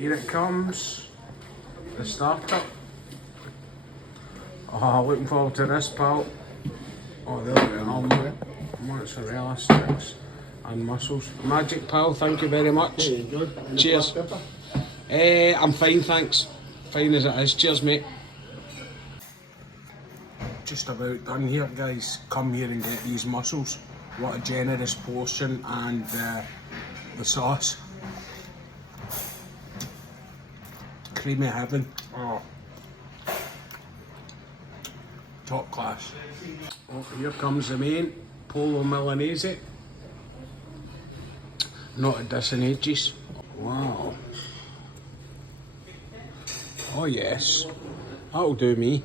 Here it comes, the starter. Oh, looking forward to this, pal. Oh, there we go. Mozzarella sticks and mussels. Magic, pal, thank you very much. There you go. Cheers. I'm fine, thanks. Fine as it is. Cheers, mate. Just about done here, guys. Come here and get these mussels. What a generous portion, and the sauce. Creamy heaven. Oh. Top class. Oh, here comes the main. Polo Milanese. Not a dozen ages. Wow. Oh yes. That'll do me.